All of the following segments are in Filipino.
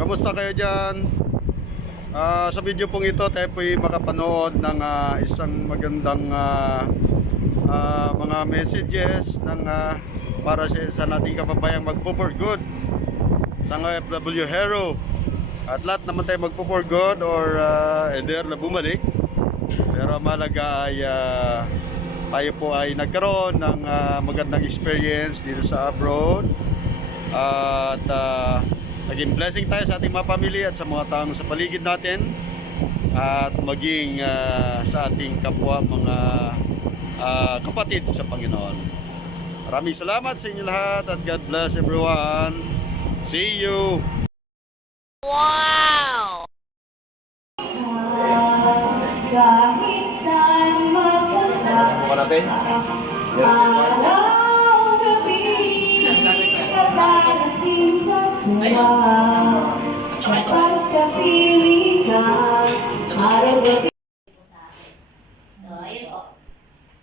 Kamusta kayo dyan? Sa video pong ito tayo po'y makapanood ng isang magandang mga messages ng para sa nating kababayang magpo for good, isang OFW hero. At lahat naman tayo magpo for good or either na bumalik. Pero mahalaga ay tayo po ay nagkaroon ng magandang experience dito sa abroad. At naging blessing tayo sa ating mga pamilya at sa mga taong sa paligid natin, at maging sa ating kapwa mga kapatid sa Panginoon. Maraming salamat sa inyo lahat at God bless everyone. See you! Wow! Kahit saan magpunta, araw-gabi, katalasin sa tuwa. Kapag kapili ka, araw-gabi. So, ayun po.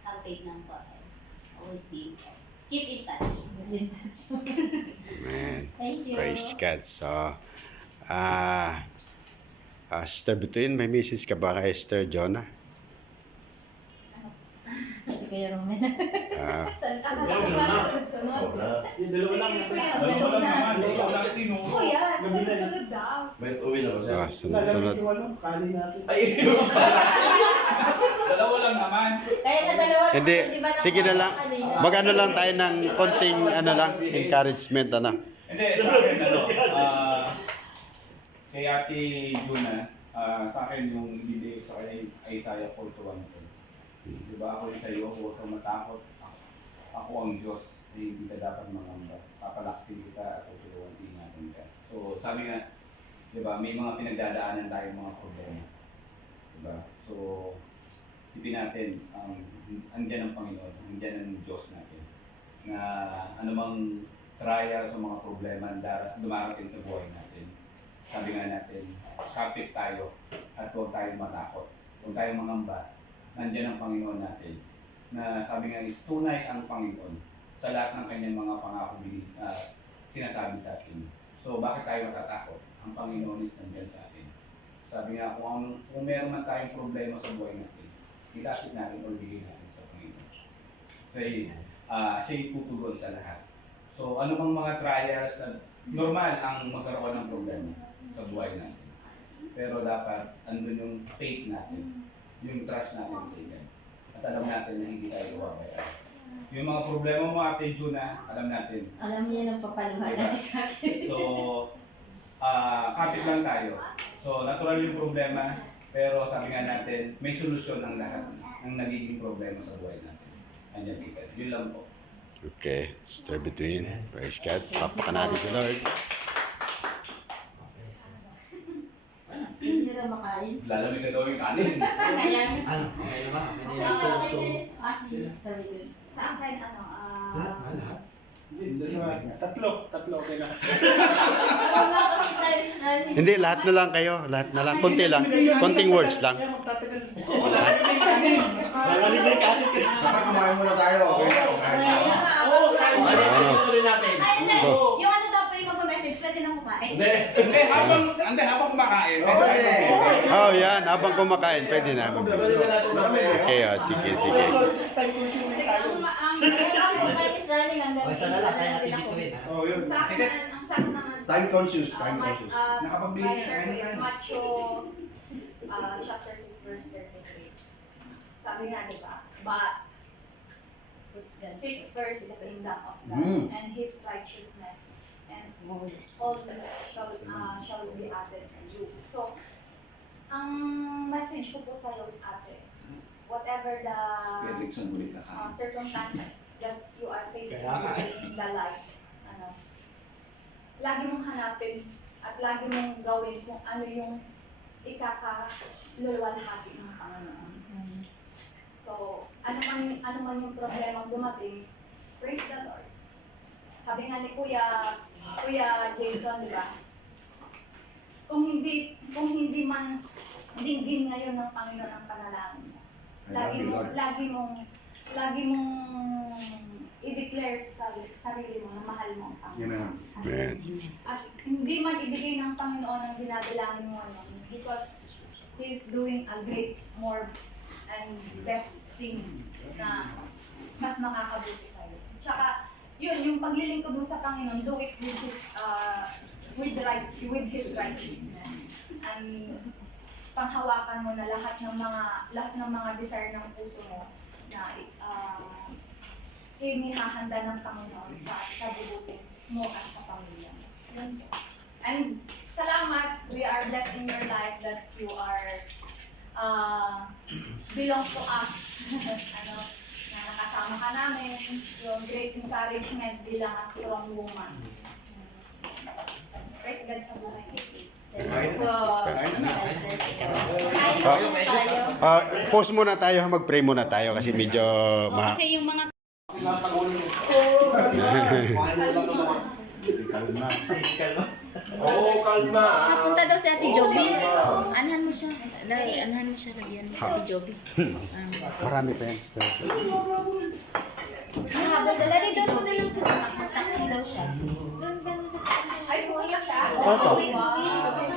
Have faith lang po. Always be. Keep in touch. Keep in touch. Amen. Thank you. Praise God. So, Sister Between, may message ka ba kay Esther Jonah? Hindi kayo Roman. Saan ka sunod-sunod? Yung dalawa lang. Dalawa lang naman. Dalawa lang tino. Kuya, sunod-sunod daw. May uwi na ba siya? Sunod-sunod. Kali natin. Ay, dalawa lang naman. Kaya na dalawa lang. Hindi, di ba sige na lang. Mag-ano lang tayo ng konting encouragement, Hindi, sa akin, kay Ate Juna, sa akin yung ibibigay ko sa kanya yung Isaiah 4:1. Diba ako sa iyo, huwag kang matakot. Ako ang Diyos na hindi ka dapat mangamba. Papalaksin kita at tutulungan ingatan ka. So sabi nga, diba, may mga pinagdadaanan tayong mga problema. Diba? So, sipin natin, andyan ang Panginoon, andyan ang Diyos natin. Na anumang trial sa mga problema na dumarating sa buhay natin. Sabi nga natin, kapit tayo at huwag tayong matakot. Huwag tayong mangamba. Nandiyan ang Panginoon natin. Na sabi nga is tunay ang Panginoon sa lahat ng kanyang mga pangako sinasabi sa atin. So bakit tayo matatakot? Ang Panginoon is nandiyan sa atin. Sabi nga kung meron man tayong problema sa buhay natin, ilapit natin o bigay natin sa Panginoon. Siya tutugon sa lahat. So ano bang mga trials na normal ang magkaroon ng problema sa buhay natin. Pero dapat andun yung faith natin, yung trust natin kay God. At alam natin na hindi tayo iwabayaan. Yung mga problema mo, Ate Juna, alam natin. Alam niya nagpapaluha lagi sa akin. So, kapit lang tayo. So, natural yung problema, pero sabi nga natin, may solusyon ang lahat ng nagiging problema sa buhay natin. Andyan si God. Yun lang po. Okay, Sister Between, praise God. Papakanatin si Lord. Hindi nyo na makain. Lalamig na daw yung kanin. Kaya Ano? Okay na ba? okay na kayo na si story good. Sa akin, Lahat? Tatlo okay na. Huwag na kasi tayo is running. Hindi, lahat na lang kayo. Lahat na lang. Konti lang. Konting words lang. Lalamig na yung kanin. Dapat kumain muna tayo. Okay na, kumain na. Ano? Tuloy natin. Ay, hindi. Yung ano daw pa yung mag-message, pwede na kumain. Hindi, habang kumakain. Oh, yan. Habang kumakain, pwede na. Okay, sige. Ang time is running hanggang Isa na lang, kaya natin gituin. Sa akin naman, Time conscious. my share is Matthew chapter 6 verse 33. Sabi nga, di ba? But seek first the kingdom of God and His righteousness, and all shall be added to you. So, ang message ko po sa iyo, ate, whatever the circumstance that you are facing in the life, lagi mong hanapin at lagi mong gawin kung ano yung ikakaluluwalhati ng Panginoon. So, ano man yung problema dumating, praise the Lord. Sabi nga ni Kuya Jason, di ba? Kung hindi man dinggin ngayon ng Panginoon ang panalangin mo, lagi mong i-declare sa sarili mo na mahal mo ang Panginoon. Amen. At hindi hindi man ibigay ng Panginoon ang dinadalangin mo, no? Because He's doing a great, more, and best thing na mas makakabuti sa'yo. Tsaka, yun, yung paglilingkod mo sa Panginoon, do it with His righteousness. And panghawakan mo na lahat ng mga desire ng puso mo na inihahanda ng Panginoon sa kabubuti mo at sa pamilya mo. Yun po. And salamat, we are blessed in your life that you are belong to us. Na nakasama ka namin, yung great encouragement bilang a strong woman. Praise God sa buhay ni Sis. Pause muna tayo, mag-pray muna tayo kasi medyo Kasi yung mga Oo, kalma. Napunta daw si Ate Joby. Anahan mo siya. Lagyan mo si Ate Joby. marami pa yan. Habol na lang ito. Taxi daw siya. Ay, pumunta siya? Opo.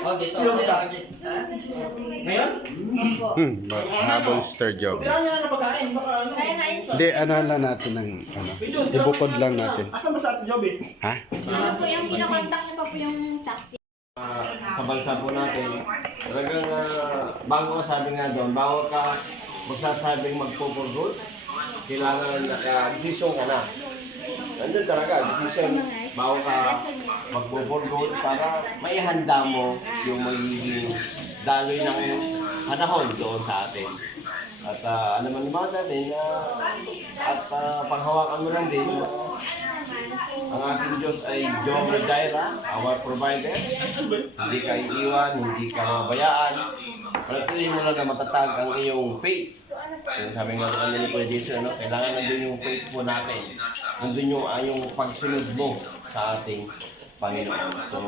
Oh, dito. Ngayon? Habang stir job. Kailangan nyo na napakain. Baka ano. Kaya nga yun. Hindi, ano lang natin ng, ibukod lang natin. Asan ba sa Ate Joby? Ha? Ano po yung kinakontak niyo pa po yung taxi? Sa bansa po natin, talagang bago ka sabi nga doon, bago ka magsasabing magpo-for kailangan naka-desisyon ka na. Nandun talaga, desisyon, bago ka magpo-for para maihanda mo yung magiging daloy ng panahon doon sa atin. At alaman naman natin at panghawakan mo lang din ang ating Diyos ay Jehovah Jireh, our provider. Hindi ka iiwan, hindi ka mabayaan. Panatilihin mo lang na matatag ang iyong faith. Yung sabi nga naman ni Kuya Jason, kailangan nandun yung faith mo natin. Nandun yung pagsunod mo sa ating Panginoon. So,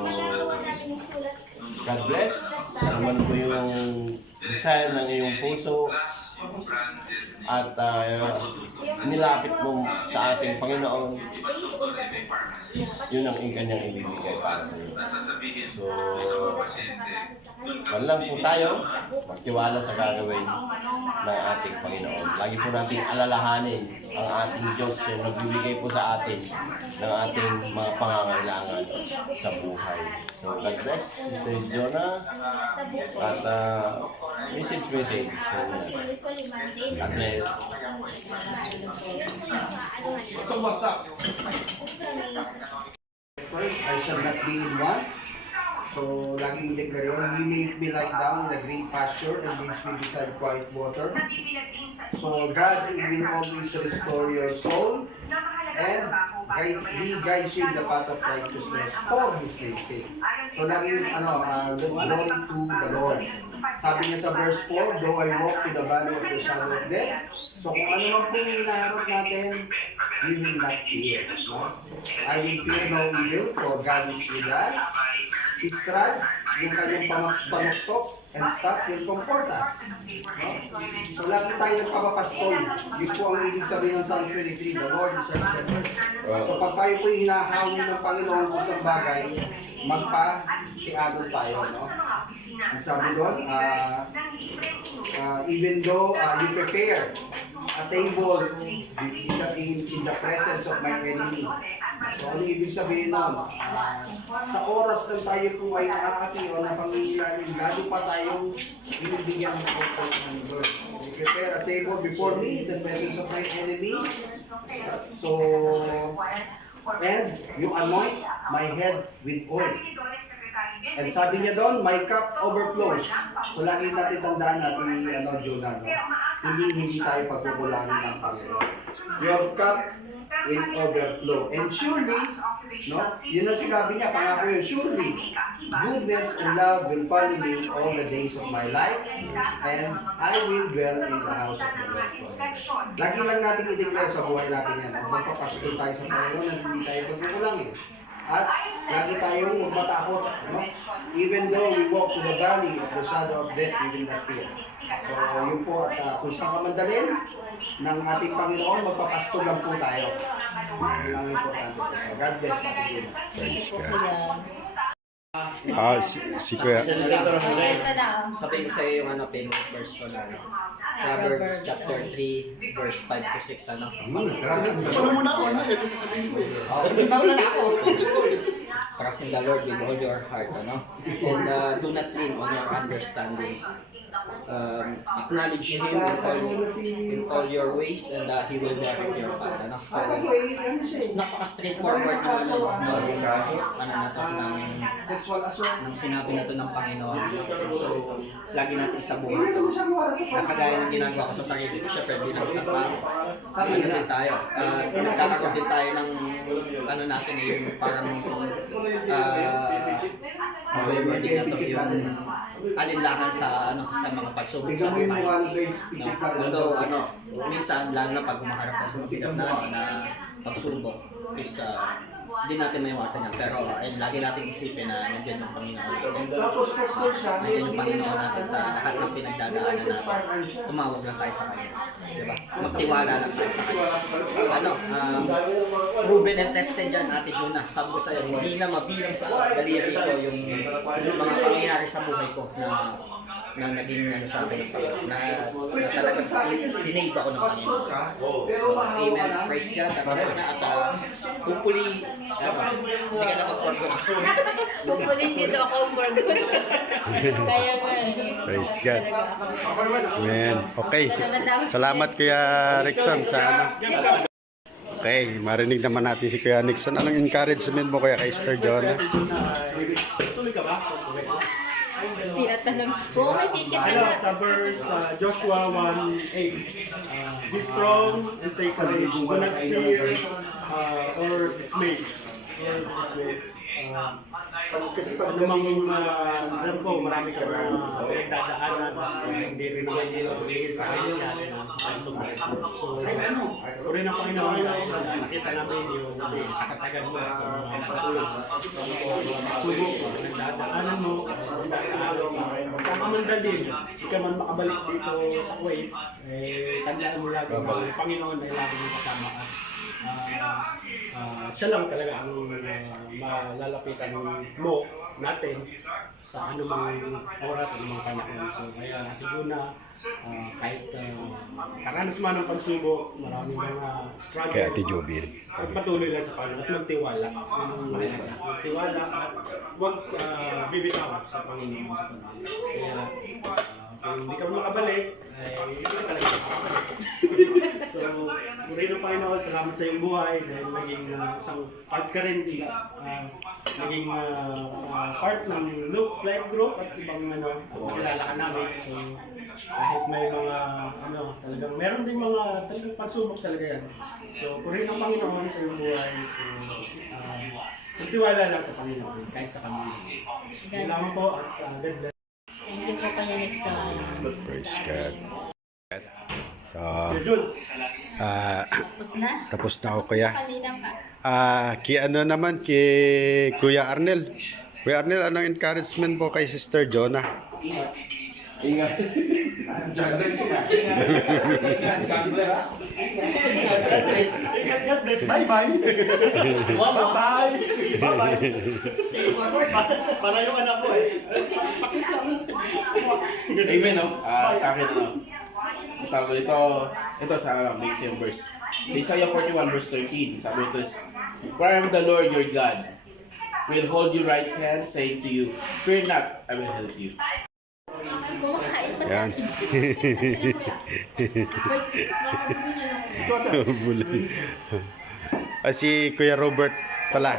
God bless. Naman po yung desire ng iyong puso at nilapit mo sa ating Panginoon, yun ang kanyang ibibigay para sa iyo. So, lang po tayo magtiwala sa gagawin ng ating Panginoon. Lagi po natin alalahanin ang ating Diyos na nagbibigay po sa atin ng ating mga pangangailangan sa buhay. So, God bless, Sister Jonah. At message. So, Usually Monday. God bless. What's up? I shall not be in want. So, laging i-declare yun. He make me lie down in a green pasture and leads me beside quiet water. So, God will always restore your soul and He guides you in the path of righteousness for His name's sake. So, laging, glory to the Lord. Sabi niya sa verse 4, though I walk through the valley of the shadow of death. So, kung ano man pong hinaharap natin, we will not fear. No? I will fear no evil, for God is with us. His rod, yung kanyang panuktok and staff will comfort us. No? So, lagi tayo nagpapapastol. Yun po ang ibig sabihin ng Psalm 23, the Lord is our shepherd. So, pag tayo po hinahawi ng Panginoon sa isang bagay, magpa-tiadol tayo. No? Ang sabi doon, even though you prepare a table in the presence of my enemy. So, ano ibig sabihin nun? Sa oras na tayo po ay naaati o napangingilangin, lalo pa tayong binibigyan ng comfort ng Lord. You prepare a table before me in the presence of my enemy. So, and you anoint my head with oil. And sabi niya doon, my cup overflows. So lagi natin tandaan natin, Jonah, no? Hindi tayo pagkukulangin ng Panginoon. Your cup will overflow. And surely, no? Yun ang sinabi niya, pangako yun, surely, goodness and love will follow me all the days of my life, and I will dwell in the house of the Lord forever. Lagi lang natin i-declare sa buhay natin yan. Magpapastol tayo sa Panginoon at hindi tayo pagkukulangin. At lagi tayong magmatakot. No? Even though we walk to the valley of the shadow of death, we will not fear. So, yun po. At kung saan ka mandalin ng ating Panginoon, magpapastol lang po tayo. Yun ang importante. So, God bless. Happy day. Praise Po God. kuya. Si Kuya. Senator Jose, Ito na. sabihin ko sa iyo yung favorite verse ko na Proverbs chapter 3, verse 5 to 6, ano? Muna ako, sasabihin ko eh. Nauna na ako. Trust in the Lord with all your heart, ano? And do not lean on your understanding. Acknowledge Him in all your ways, and He will direct your path, ano? So, napaka-straightforward na Sexual assault. ng sinabi na to ng Panginoon. So, lagi natin sa buhay ito. Nakagaya ng ginagawa ko sa sarili ko, syempre bilang isang tao. Ano din tayo? Nagkakaroon din tayo ng ano natin yung parang wording na to, yung alinlangan sa ano sa mga pagsubok sa Tingnan mo yung buhay. mukha ng No? Although, ano, minsan, lalo na pag umaharap tayo sa mabigat na pagsubok, is hindi natin maiwasan yan. Pero lagi natin isipin na nandiyan yung Panginoon. Tapos pastor siya, Nandiyan yung Panginoon natin sa lahat ng pinagdadaanan natin. Tumawag lang tayo sa Kanya. Diba? Magtiwala lang tayo sa Kanya. Ano, proven and tested yan, Ate Jonah. Sabi ko sa'yo, hindi na mabilang sa daliri ko yung mga pangyayari sa buhay ko na naging ano sa akin na talagang sinave ako ng pastor Panginoon. ka, pero mahawa ka Amen. lang. Praise God. Tapos na at hopefully, hindi ka na mag-forgot. Hopefully hindi daw ako for good. Kaya nga eh. Praise God. Talaga ako. Amen. Okay. Salamat Kuya Rickson sa ano. Okay, marinig naman natin si Kuya Nixon. Anong encouragement mo kaya kay Sister Jonah? Tuloy ka ba? Tinatanong. Oo, may ticket na Ano, nga. sa verse Joshua 1:8. Be strong and take courage. Do not fear or dismay. Kasi pag Anumang alam ko, marami ka na pinagdadaanan hindi rin naman nilagay sa akin yan. So, puri ng Panginoon na nakita namin yung katatagan mo sa mga patulang subok, pinagdadaanan mo, sa mamandalin, hindi ka man makabalik dito sa Kuwait, tandaan mo lagi ang Panginoon na lagi mo kasama at siya lang talaga ang malalapitan mo natin sa anumang oras, anumang panahon. So kaya Ate Jonah, kahit karanas man ng pagsubok, maraming mga struggle. Kay Ate Joby. Patuloy lang sa Panginoon at magtiwala. Magtiwala at huwag bibitaw sa Panginoon sa Panginoon. Kaya kung hindi ka makabalik, ay hindi ka talaga makabalik. So, muli ng Panginoon, salamat sa iyong buhay dahil naging isang part ka rin, naging part ng Loop Life Group at ibang nakilala ka namin. So, kahit may mga talagang meron din mga talagang pagsubok talaga yan. So, puri ng Panginoon sa iyong buhay. So, magtiwala lang sa Panginoon kahit sa kanila. Yan lang po at God bless. Thank you po Kuya Nixon. Praise God. So, Tapos na? tapos na ako Kuya. Kanina pa. Ano naman, kay Kuya Arnel. Kuya Arnel, anong encouragement po kay Sister Jonah? Ingat. God bless. Bye-bye. Bye-bye. Bye-bye. Para yung anak ko eh. Pakis lang. Amen, no? Sa akin, ang tawag ko ito sa big yung verse. Isaiah 41 verse 13, sabi ito is, For I am the Lord your God, will hold your right hand, saying to you, Fear not, I will help you. Kumakain pa sa Yan. akin. Si Kuya Robert pala.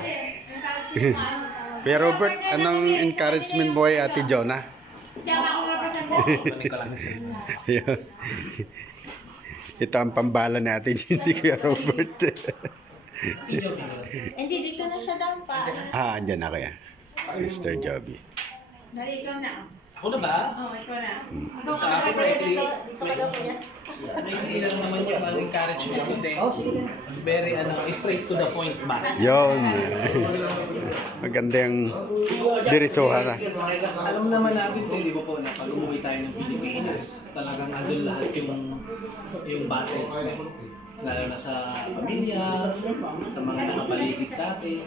Kuya Robert, anong encouragement mo kay Ate Jonah? Yun. Ito ang pambala natin, hindi Kuya Robert. Hindi, dito na siya daw pa. Andyan na kaya. Sister Joby. Ako na ba? Sa akin, dito ka daw Kuya. Hindi lang naman yung encouragement ko din. Very straight to the point ba? Yun. Maganda yung diretsuhan na. Alam naman natin din, di ba po, na pag umuwi tayo ng Pilipinas, talagang andun lahat yung battles na lalo na sa pamilya, sa mga nakapaligid sa atin.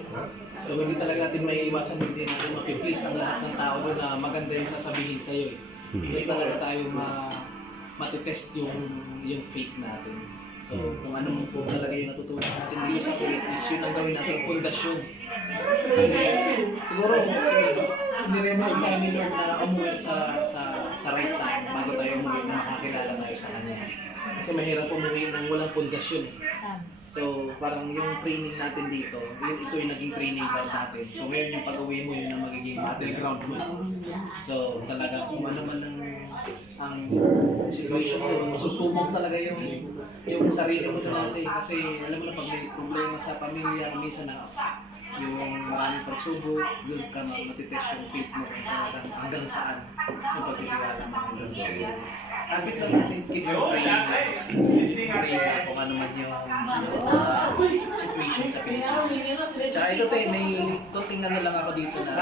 So hindi talaga natin may iwasan, hindi natin mapiplease ang lahat ng tao doon na maganda yung sasabihin sa'yo eh. Hindi talaga tayo matitest yung faith natin. So kung ano man po talaga yung natutunan natin dito sa faith is yun ang gawin natin pundasyon. Kasi siguro nire-remind tayo ni Lord na umuwi sa right time bago tayo umuwi na makakilala tayo sa Kanya. Kasi mahirap umuwi nang walang pundasyon eh. So, parang yung training natin dito, ito yung naging training ground natin. So, ngayon yung pag-uwi mo, yun ang magiging battleground mo. So, talaga kung ano man ang situation mo, masusubok talaga yung sarili mo natin. Kasi alam mo na pag may problema sa pamilya, minsan na yung maraming pagsubok, doon ka matitest yung faith mo kung talagang hanggang saan yung pagtitiwala mo. Kapit lang natin keep yung praying na kung ano man yung situation sa Pilipinas. Tsaka ito tayo, may kunting na lang ako dito na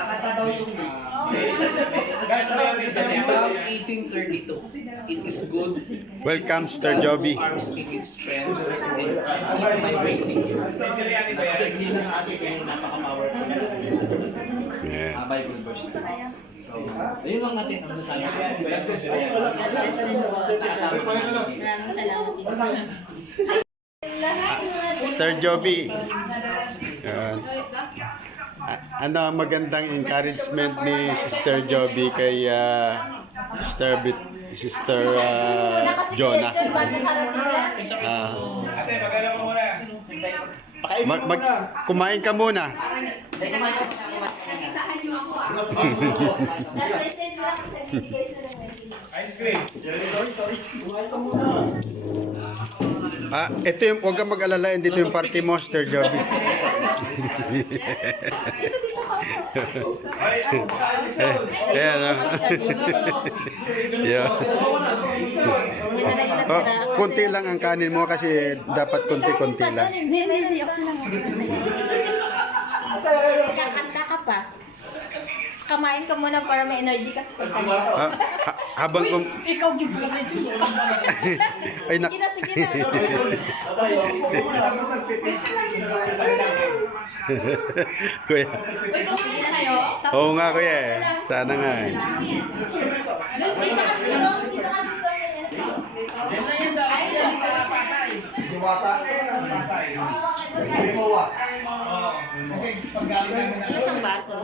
Psalm 18:32. It is good. Welcome, Sir Joby. Arms in its strength and keep my ways in you. Napakagli ng ating kaya napaka-powerful Bible verse. So, ayun lang natin ang nasabi. God bless you. Nakasama ko namin dito. Maraming salamat din. Sir Joby. Yan. Ano ang magandang encouragement ni Sister Joby kay Sister Jonah? Kumain ka muna. Ito yung, huwag kang mag-alala, dito yung party mo, Sister Joby. Ayan, yeah. Kunti lang ang kanin mo kasi dapat kunti-kunti lang. Kakanta ka pa. Kamain ka muna para may energy ka sa pagkakas. Habang Ikaw yung energy ka. Ay, Sige na, sige na. Kuya. Uy, kumain na kayo? Oo nga, kuya. Sana nga. Dito kasi song. Dito kasi song. Ay, Diwata. Limowa. wala siyang baso.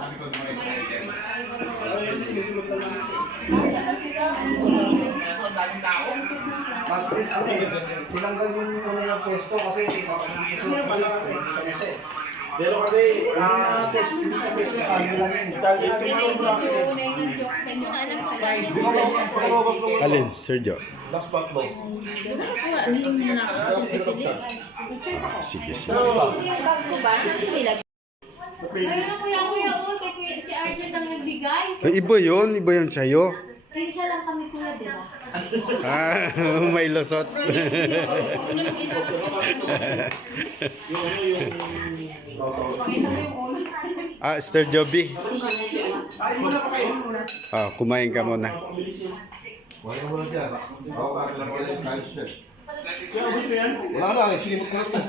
Mas tinanggal yung muna yung pwesto kasi pero kasi hindi ka pwesto kaya lang Alam ko saan yung Alin, Sir Jo? last back mo. ano yung nakakasilip? Sige, sige. Yung bag ko ba? Saan yung nilagay? Ayun, kuya, kay si Arjun ang nagbigay. Iba yun sa'yo. Isa lang kami kuya, di ba? May lusot. Sir Joby. Kumain ka muna. Wala mo na dyan. Wala na, sinimot ka na.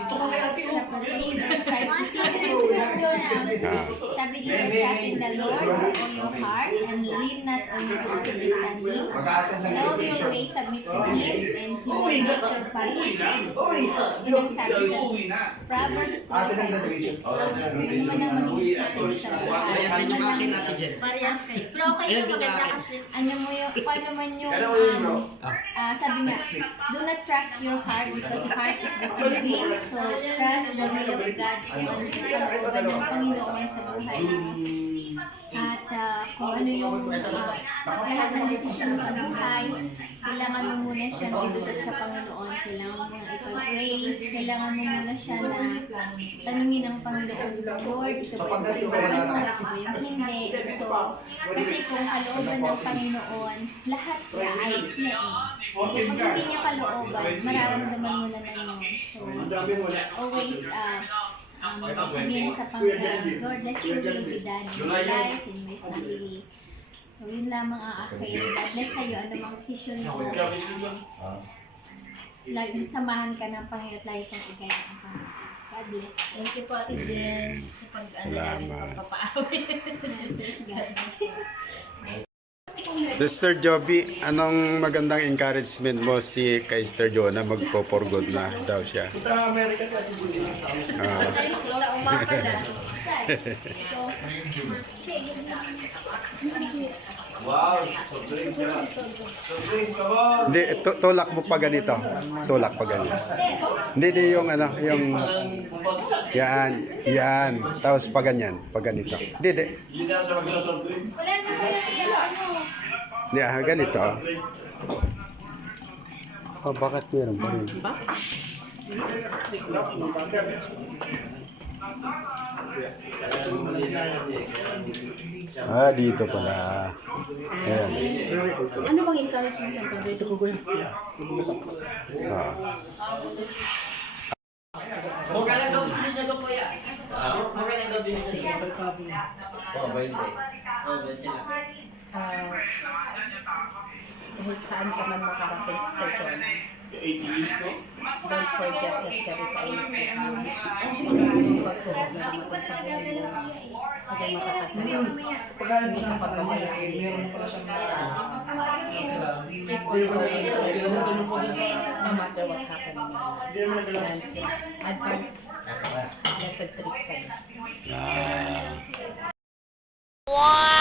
Ito ka kaya Sabi dito, trust in the Lord with all your heart and lean not on your own understanding. In all your ways, submit to Him and He will make your path straight. Yun ang sabi sa Proverbs 12:6. Hindi mo na maging sa buhay. Parehas kayo. Pero kayo maganda kasi. Ano mo yung, paano man yung, sabi nga, do not trust your heart because your heart is deceiving. So, trust the will of God kung ano yung kalooban ng Panginoon sa buhay mo. At kung ano yung lahat ng desisyon mo sa buhay, kailangan mo muna siya dito sa Panginoon. Kailangan mo muna ipag-pray. Kailangan mo muna siya na tanungin ang Panginoon, Lord, ito ba yung kalooban mo? Ito ba yung hindi? So, kasi kung kalooban ng Panginoon, lahat na ayos na eh. Kung hindi niya kalooban, mararamdaman mo naman yun. So, always sabihin mo sa Panginoon, Lord, let your will be done in my life, in my family. So, yun lamang ang akin. God bless sa'yo. Ano mang decision mo. Lagi samahan ka ng Panginoon at lagi kang igay ng Panginoon. God bless. Thank you po, Ate Jen, sa lagi sa pagpapaawit. God bless. Sister Joby, anong magandang encouragement mo si kay Sister Jonah magpo-for good na daw siya? Ah. Sa umaga na. Wow, so drink ka. So drink ka ba? Hindi, tulak mo pa ganito. Tulak pa ganito. Hindi yung ano, yung yan. Tapos pa ganyan, pa ganito. Hindi. Hindi na siya mag-soft drinks. Wala na mo yung ano. Hindi, ganito. Oh, bakit meron pa rin? Ah, dito pala. Ayan. Ano bang encouragement yan? Ito ko kuya. Ah. Kahit saan ka man makarating sa Sir John, 80 years no? don't forget that God is always with you. Pagsubok na naman sa buhay mo, hanggang matatag ka lang. Hindi ka papabayaan. Keep on going sa no matter what happens. And advance, blessed trip sa'yo. Wow!